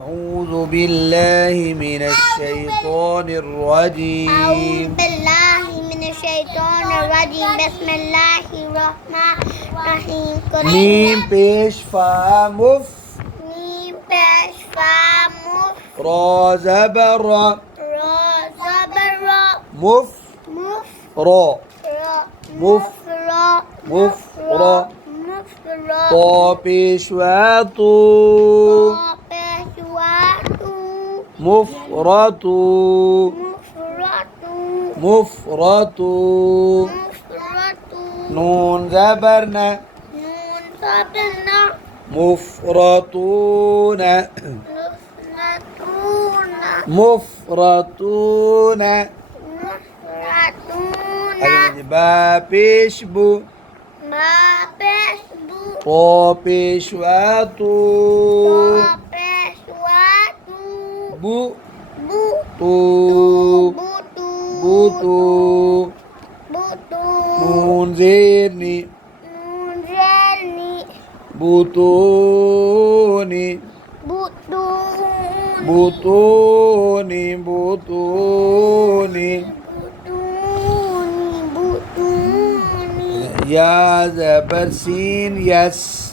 أعوذ بالله من الشيطان أعوذ الرجيم بالله من الشيطان الرجيم بسم الله الرحمن الرحيم ميم پیش فا مف ميم پیش فا مف را زبر را را زبر را مف مف را را مف را مف را مف را طا پیش و تو تا پیش تو مفرتو مفرد مفرتو مفرد نون زبر ن نون صبنا مفرتون مفرطون مفرتون مفرطون با پیش بو ما پیش بو طا پیش و تو تا پیش تو بو بو تو بوتو بو تو بوتو نون زیر نی نون جلنی بوتونی بوتون بوتونی بوتونی بوتونی یا زبر سین یس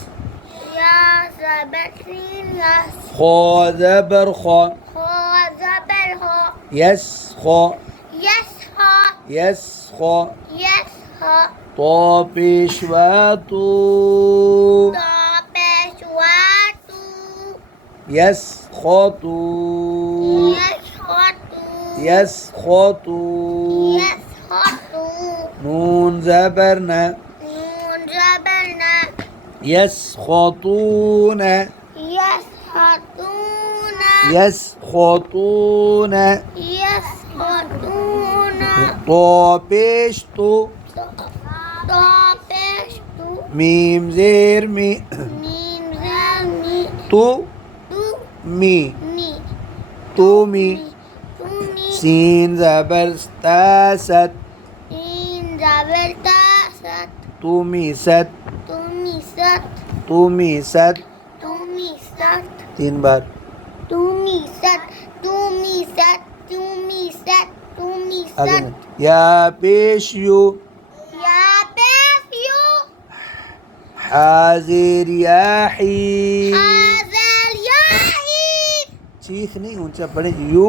یا زبرین یس خا زبر خا خا زبر ها یس خا یس ها یس خا یس ها طا پیش و تو تا پیش تو یس خاطو یس خاتو یس خاطو یس خاتو نون زبر ن نون زبرنا یس خاطون یس خاتون یس خاطون یس خاتون طا پیش تو تا پیش تو میم زیر می میم زمین تو تو می می تو می تو می سین زبر ست این زبر تاست تو می ست تو می ست تو می ست تو می ست 3 بار تو می ست تو می ست تو می ست تو می ست آگے یا پیش یو یا پیش یو حاضر یا حی حاضر یاهی چیخ نہیں اونچا پڑھے یو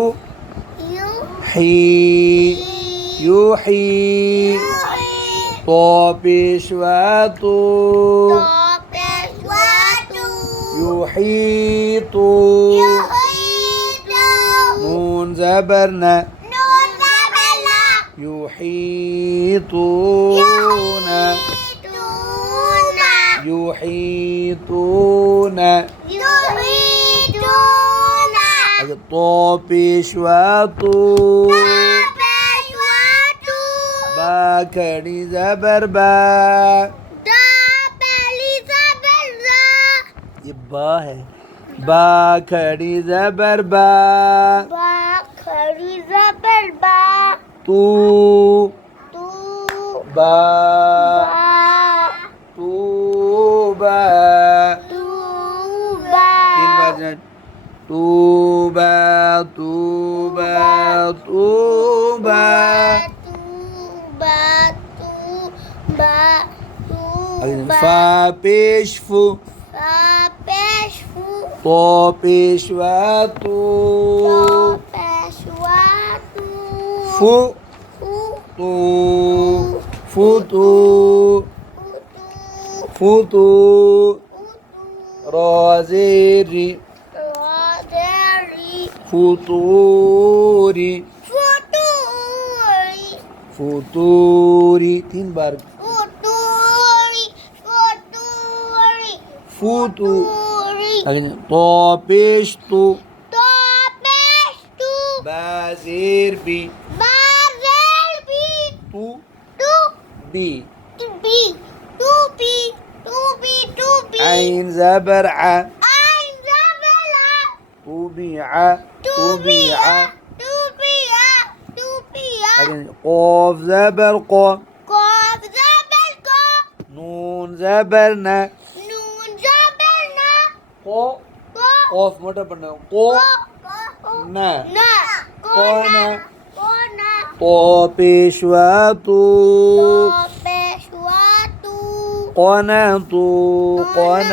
یو حی یو حی طا پیش و تو تا پیش تو یو حی تو نون زبر ن نون زبرنا يحيطون يحيطون يحيطون طا پیش و تو با کھڑی زبر با یہ با ہے با کھڑی زبر با تو با تو با 3 بار جائیں تو با تو با تو با فا پیش فو طا پیش و تو فو تو فتو فتو را زیری فطوری فطوری 3 بار فتو طا پیش تو با زیر بی تو بی عین زبر ع طبیع طبیع قاف زبر قا نون زبر ن نون زبرنا قا قا قاف मोठा पण को ना कोण तो पेशवा तू कोण तू कोण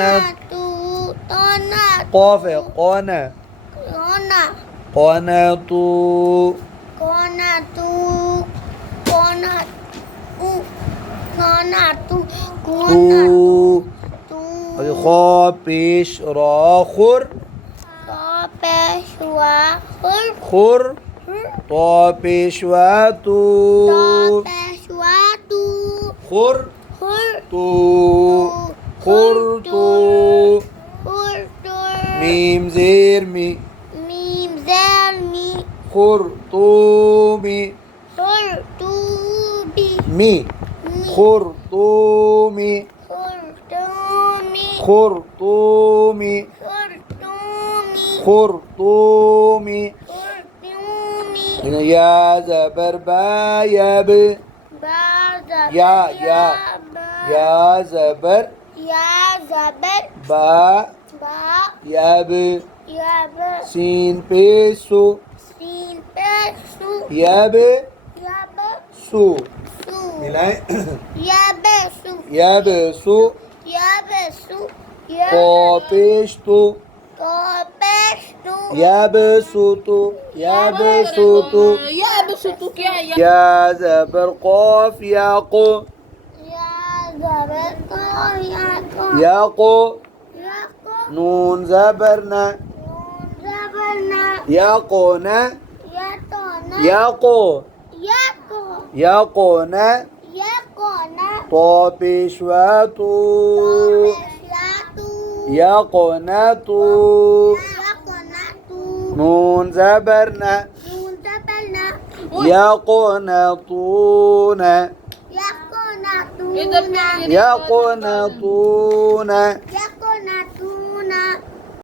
قاف है कौन कौन तू तू खा पेश را خور خور تو पेशवा तू خور تو خور تو ميم زير مي خرطومي مي خرطومي خرطومي خرطومي هنا يا زبر با يا ب يا زبر با يا ب سين بيسو يا ب سو मिलाए يابسو قابشتو يابسوتو क्या है يا زبر قاف ياقو ياقو نون زبرنا ياقونا ياقو ياقونا تو بشواتو ياقوناتو نون زبرنا ياقوناتون इधर ياقوناتون